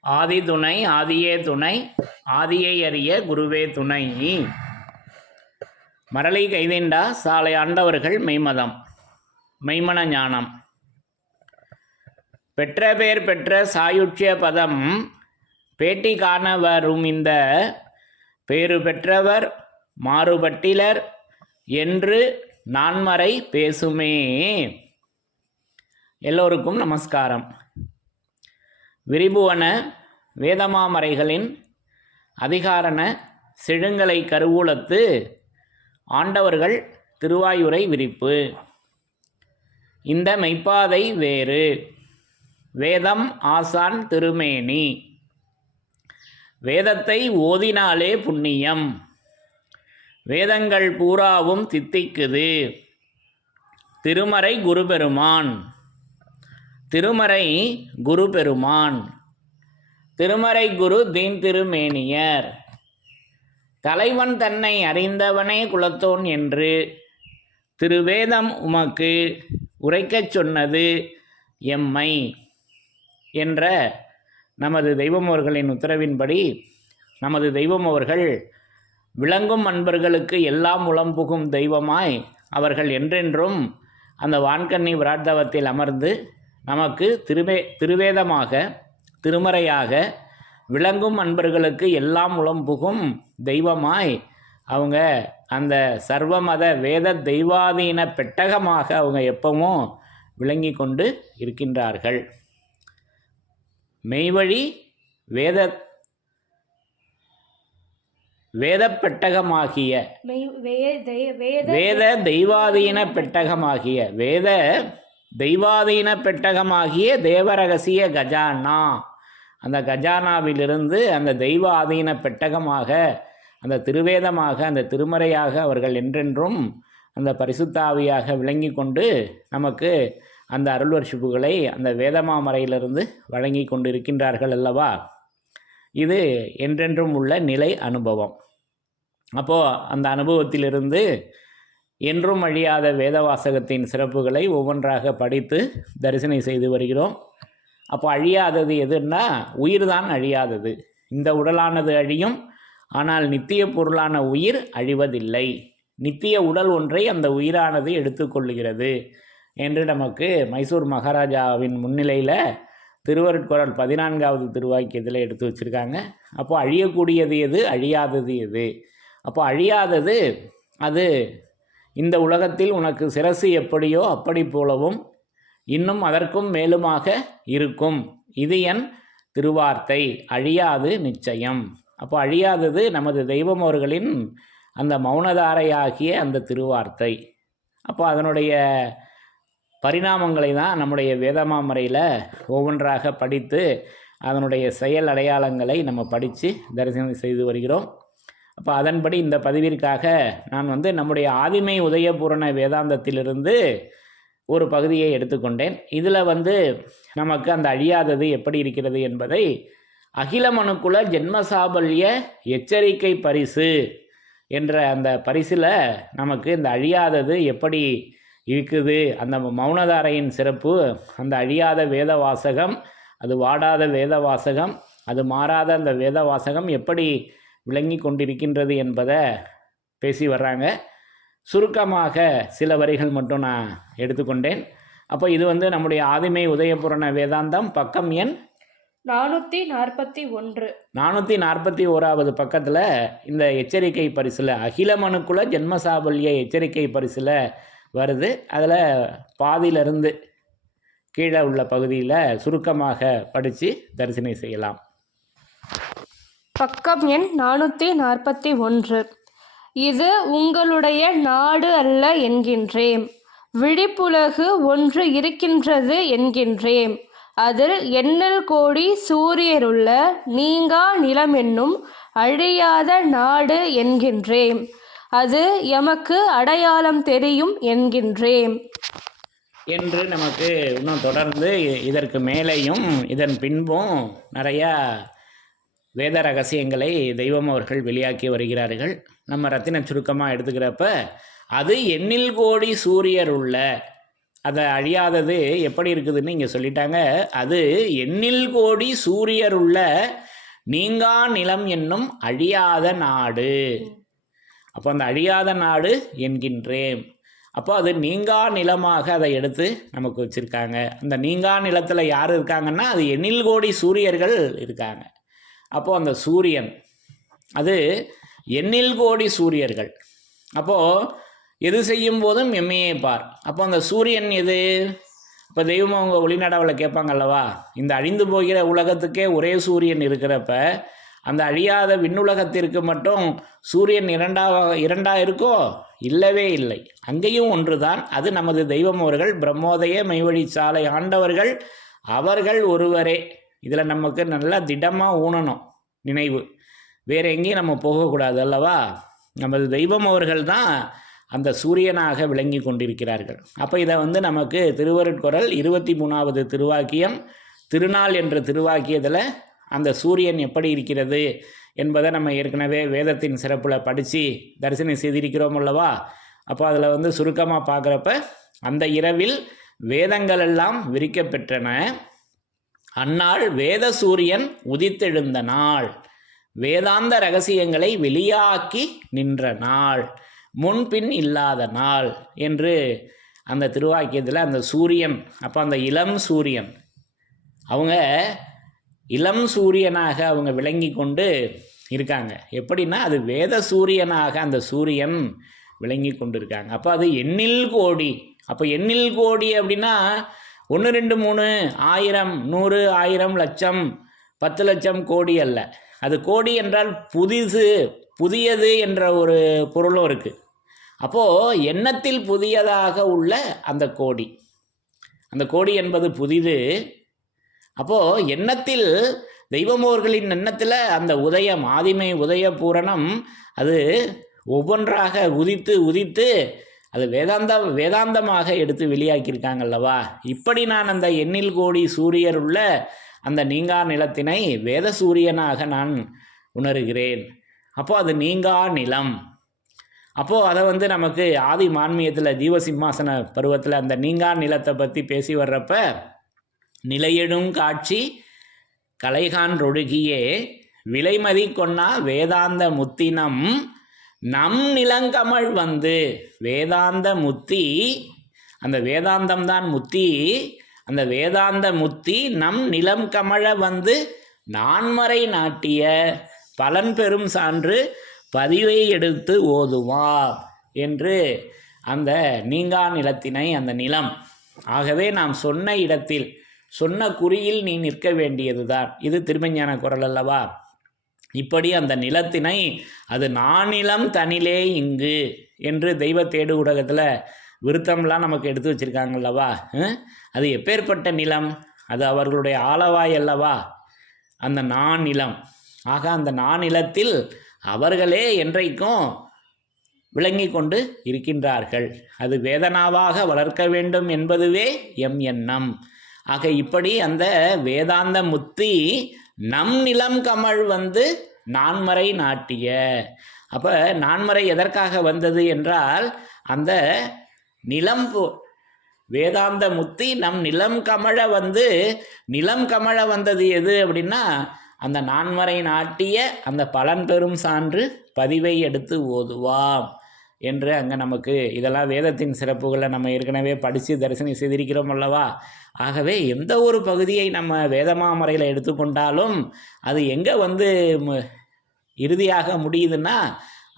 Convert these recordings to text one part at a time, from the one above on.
ஆதி துணை ஆதியே துணை ஆதியை அறிய குருவே துணை. மரளி கைதிண்டா சாலை ஆண்டவர்கள் மெய்மதம் மெய்மன ஞானம். பெற்ற பேர் பெற்ற சாயுட்சிய பதம் பேட்டி காண வரும் இந்த பேறு பெற்றவர் மாறுபட்டிலர் என்று நான்மறை பேசுமே. எல்லோருக்கும் நமஸ்காரம். விரிபுவன வேதமாமறைகளின் அதிகாரண செழுங்கலை கருவூலத்து ஆண்டவர்கள் திருவாயுரை விரிப்பு. இந்த மெய்ப்பாதை வேறு. வேதம் ஆசான் திருமேனி. வேதத்தை ஓதினாலே புண்ணியம். வேதங்கள் பூராவும் தித்திக்குது. திருமறை குருபெருமான். திருமறை குரு பெருமான். திருமறை குரு தீன் திருமேனியர் தலைவன் தன்னை அறிந்தவனே குலத்தோன் என்று திருவேதம் உமக்கு உரைக்கச் சொன்னது எம்மை என்ற நமது தெய்வம் அவர்களின் உத்தரவின்படி நமது தெய்வம் அவர்கள் விளங்கும் அன்பர்களுக்கு எல்லாம் உளம் புகும் தெய்வமாய் அவர்கள் என்றென்றும் அந்த வான்கண்ணி விராட்டவத்தில் அமர்ந்து நமக்கு திருவே திருவேதமாக திருமறையாக விளங்கும் அன்பர்களுக்கு எல்லாம் உளம் புகும் தெய்வமாய். அவங்க அந்த சர்வமத வேத தெய்வாதீன பெட்டகமாக அவங்க எப்பவும் விளங்கி கொண்டு இருக்கின்றார்கள். மெய்வழி வேத வேத பெட்டகமாகிய வேத தெய்வாதீன பெட்டகமாகிய வேத தெய்வாதீன பெட்டகமாகிய தேவரகசிய கஜானா. அந்த கஜானாவிலிருந்து அந்த தெய்வ ஆதீன பெட்டகமாக அந்த திருவேதமாக அந்த திருமறையாக அவர்கள் என்றென்றும் அந்த பரிசுத்தாவியாக விளங்கி கொண்டு நமக்கு அந்த அருள்வர்ஷிப்புகளை அந்த வேதமாமறையிலிருந்து வழங்கி கொண்டு இருக்கின்றார்கள் அல்லவா? இது என்றென்றும் உள்ள நிலை அனுபவம். அப்போது அந்த அனுபவத்திலிருந்து என்றும் அழியாத வேதவாசகத்தின் சிறப்புகளை ஒவ்வொன்றாக படித்து தரிசனை செய்து வருகிறோம். அப்போ அழியாதது எதுன்னா உயிர் தான் அழியாதது. இந்த உடலானது அழியும் ஆனால் நித்திய பொருளான உயிர் அழிவதில்லை. நித்திய உடல் ஒன்றை அந்த உயிரானது எடுத்துக்கொள்ளுகிறது என்று நமக்கு மைசூர் மகாராஜாவின் முன்னிலையில் திருவருட்குரல் பதினான்காவது திருவாக்கியத்தில் எடுத்து வச்சுருக்காங்க. அப்போ அழியக்கூடியது எது? அழியாதது எது? அப்போ அழியாதது அது இந்த உலகத்தில் உனக்கு சிரசு எப்படியோ அப்படி போலவும் இன்னும் அதற்கும் மேலுமாக இருக்கும். இது என் திருவார்த்தை. அழியாது நிச்சயம். அப்போ அழியாதது நமது தெய்வம் அவர்களின் அந்த மௌனதாரையாகிய அந்த திருவார்த்தை. அப்போ அதனுடைய பரிணாமங்களை தான் நம்முடைய வேதமாமறையில் ஒவ்வொன்றாக படித்து அதனுடைய செயல் அடையாளங்களை நம்ம படித்து தரிசனம் செய்து வருகிறோம். அப்போ அதன்படி இந்த பதிவிற்காக நான் வந்து நம்முடைய ஆதிமை உதயபூரண வேதாந்தத்திலிருந்து ஒரு பகுதியை எடுத்துக்கொண்டேன். இதில் வந்து நமக்கு அந்த அழியாதது எப்படி இருக்கிறது என்பதை அகிலமனுக்குல ஜென்மசாபல்ய எச்சரிக்கை பரிசு என்ற அந்த பரிசில் நமக்கு இந்த அழியாதது எப்படி இருக்குது அந்த மௌனதாரையின் சிறப்பு அந்த அழியாத வேத வாசகம் அது வாடாத வேத வாசகம் அது மாறாத அந்த வேத வாசகம் எப்படி விளங்கி கொண்டிருக்கின்றது என்பதை பேசி வர்றாங்க. சுருக்கமாக சில வரிகள் மட்டும் நான் எடுத்துக்கொண்டேன். அப்போ இது வந்து நம்முடைய ஆதிமை உதயபுரண வேதாந்தம் பக்கம் எண் நானூத்தி நாற்பத்தி ஒன்று. நானூற்றி நாற்பத்தி ஓராவது பக்கத்தில் இந்த எச்சரிக்கை பரிசில் அகில மனுக்குல ஜென்மசாபல்ய எச்சரிக்கை பரிசில் வருது. அதில் பாதியிலிருந்து கீழே உள்ள பகுதியில் சுருக்கமாக படித்து தரிசனை செய்யலாம். பக்கம் எண் நானூற்றி நாற்பத்தி ஒன்று. இது உங்களுடைய நாடு அல்ல என்கின்றேன். விழிப்புலகு ஒன்று இருக்கின்றது என்கின்றேன். அதில் எண்ணல் கோடி சூரியருள்ள நீங்கா நிலம் என்னும் அழியாத நாடு என்கின்றேன். அது எமக்கு அடையாளம் தெரியும் என்கின்றேன். என்று நமக்கு இன்னும் தொடர்ந்து இதற்கு மேலேயும் இதன் பின்பும் நிறையா வேத ரகசியங்களை தெய்வம் அவர்கள் வெளியாக்கி வருகிறார்கள். நம்ம ரத்தின சுருக்கமாக எடுத்துக்கிறப்ப அது எண்ணில் கோடி சூரியர் உள்ள அதை அழியாதது எப்படி இருக்குதுன்னு இங்கே சொல்லிட்டாங்க. அது எண்ணில் கோடி சூரியர் உள்ள நீங்கா நிலம் என்னும் அழியாத நாடு. அப்போ அந்த அழியாத நாடு என்கின்றேன். அப்போ அது நீங்கா நிலமாக அதை எடுத்து நமக்கு வச்சுருக்காங்க. அந்த நீங்கா நிலத்தில் யார் இருக்காங்கன்னா அது எண்ணில் கோடி சூரியர்கள் இருக்காங்க. அப்போது அந்த சூரியன் அது எண்ணில் கோடி சூரியர்கள். அப்போது எது செய்யும் போதும் எம்மையே பார். அப்போ அந்த சூரியன் எது? இப்போ தெய்வம் அவங்க ஒளிநடவில் கேட்பாங்க அல்லவா இந்த அழிந்து போகிற உலகத்துக்கே ஒரே சூரியன் இருக்கிறப்ப அந்த அழியாத விண்ணுலகத்திற்கு மட்டும் சூரியன் இரண்டாக இரண்டா இருக்கோ? இல்லவே இல்லை. அங்கேயும் ஒன்று தான் அது நமது தெய்வம் அவர்கள் பிரம்மோதய மெய்வழி சாலை ஆண்டவர்கள் அவர்கள் ஒருவரே. இதில் நமக்கு நல்லா திடமாக ஊனணும் நினைவு. வேறு எங்கேயும் நம்ம போகக்கூடாது அல்லவா? நமது தெய்வம் அவர்கள் தான் அந்த சூரியனாக விளங்கி கொண்டிருக்கிறார்கள். அப்போ இதை வந்து நமக்கு திருவருட்குரல் இருபத்தி மூணாவது திருவாக்கியம் திருநாள் என்ற திருவாக்கியத்தில் அந்த சூரியன் எப்படி இருக்கிறது என்பதை நம்ம ஏற்கனவே வேதத்தின் சிறப்பில் படித்து தரிசனம் செய்திருக்கிறோம் அல்லவா? அப்போ அதில் வந்து சுருக்கமாக பார்க்குறப்ப அந்த இரவில் வேதங்கள் எல்லாம் விரிக்கப்பெற்றன. அந்நாள் வேத சூரியன் உதித்தெழுந்த நாள். வேதாந்த ரகசியங்களை வெளியாக்கி நின்ற நாள். முன்பின் இல்லாத நாள் என்று அந்த திருவாக்கியத்தில் அந்த சூரியன் அப்போ அந்த இளம் சூரியன். அவங்க இளம் சூரியனாக அவங்க விளங்கி கொண்டு இருக்காங்க. எப்படின்னா அது வேத சூரியனாக அந்த சூரியன் விளங்கி கொண்டு இருக்காங்க அப்போ அது எண்ணில் கோடி. அப்போ எண்ணில் கோடி அப்படின்னா ஒன்று ரெண்டு மூணு ஆயிரம் நூறு ஆயிரம் லட்சம் பத்து லட்சம் கோடி அல்ல. அது கோடி என்றால் புதிது புதியது என்ற ஒரு பொருளும் இருக்குது அப்போது எண்ணத்தில் புதியதாக உள்ள அந்த கோடி. அந்த கோடி என்பது புதிது. அப்போது எண்ணத்தில் தெய்வமோர்களின் எண்ணத்தில் அந்த உதயம் ஆதிமை உதய பூரணம் அது ஒவ்வொன்றாக உதித்து உதித்து அது வேதாந்த வேதாந்தமாக எடுத்து வெளியாக்கியிருக்காங்கல்லவா? இப்படி நான் அந்த எண்ணில் கோடி சூரியர் உள்ள அந்த நீங்கா நிலத்தினை வேத சூரியனாக நான் உணர்கிறேன். அப்போது அது நீங்கா நிலம். அப்போது அதை வந்து நமக்கு ஆதி மான்மியத்தில் ஜீவசிம்மாசன பருவத்தில் அந்த நீங்கா நிலத்தை பற்றி பேசி வர்றப்ப நிலையெடும் காட்சி கலைகான் ரொழுகியே விலைமதி கொன்னா வேதாந்த முத்தினம் நம் நிலங்கமழ் வந்து வேதாந்த முத்தி அந்த வேதாந்தம் தான் முத்தி அந்த வேதாந்த முத்தி நம் நிலம் கமழ வந்து நான்மறை நாட்டிய பலன் பெறும் சான்று பதிவை எடுத்து ஓதுவார் என்று அந்த நீங்கா நிலத்தினை அந்த நிலம். ஆகவே நாம் சொன்ன இடத்தில் சொன்ன குறியில் நீ நிற்க வேண்டியதுதான். இது திருமஞான குரல் அல்லவா? இப்படி அந்த நிலத்தினை அது நானிலம் தனிலே இங்கு என்று தெய்வ தேடு ஊடகத்தில் விருத்தம்லாம் நமக்கு எடுத்து வச்சுருக்காங்கல்லவா? அது எப்பேற்பட்ட நிலம்? அது அவர்களுடைய ஆளவாய் அல்லவா? அந்த நானிலம். ஆக அந்த நானிலத்தில் அவர்களே என்றைக்கும் விளங்கி கொண்டு இருக்கின்றார்கள். அது வேதனாவாக வளர்க்க வேண்டும் என்பதுவே எம் எண்ணம். ஆக இப்படி அந்த வேதாந்த முத்தி நம் நிலம் கமழ் வந்து நான்மறை நாட்டிய. அப்போ நான்மறை எதற்காக வந்தது என்றால் அந்த நிலம் வேதாந்த முத்தி நம் நிலம் கமழ வந்து நிலம் கமழ வந்தது எது அப்படின்னா அந்த நான்மறை நாட்டிய அந்த பலன் பெறும் சான்று பதிவை எடுத்து ஓதுவாம். என்று அங்கே நமக்கு இதெல்லாம் வேதத்தின் சிறப்புகளை நம்ம ஏற்கனவே படித்து தரிசனம் செய்திருக்கிறோம் அல்லவா? ஆகவே எந்த ஒரு பகுதியை நம்ம வேதமாமறையில் எடுத்துக்கொண்டாலும் அது எங்கே வந்து இறுதியாக முடியுதுன்னா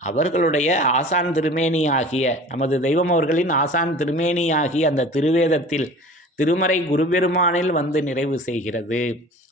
அவர்களுடைய ஆசான் திருமேனி ஆகிய நமது தெய்வம் அவர்களின் ஆசான் திருமேனி ஆகிய அந்த திருவேதத்தில் திருமறை குருபெருமானில் வந்து நிறைவு செய்கிறது.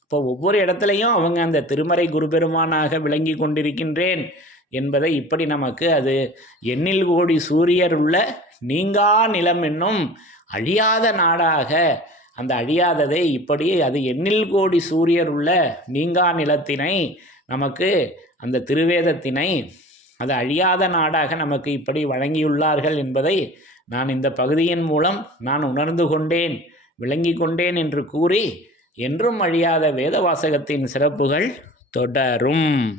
இப்போ ஒவ்வொரு இடத்துலையும் அவங்க அந்த திருமறை குருபெருமானாக விளங்கி கொண்டிருக்கின்றேன். என்பதை இப்படி நமக்கு அது எண்ணில் கோடி சூரியர் உள்ள நீங்கா நிலம் என்னும் அழியாத நாடாக அந்த அழியாததை இப்படி அது எண்ணில் கோடி சூரியர் உள்ள நீங்கா நிலத்தினை நமக்கு அந்த திருவேதத்தினை அது அழியாத நாடாக நமக்கு இப்படி வழங்கியுள்ளார்கள் என்பதை நான் இந்த பகுதியின் மூலம் நான் உணர்ந்து கொண்டேன் விளங்கி கொண்டேன் என்று கூறி என்றும் அழியாத வேதவாசகத்தின் சிறப்புகள் தொடரும்.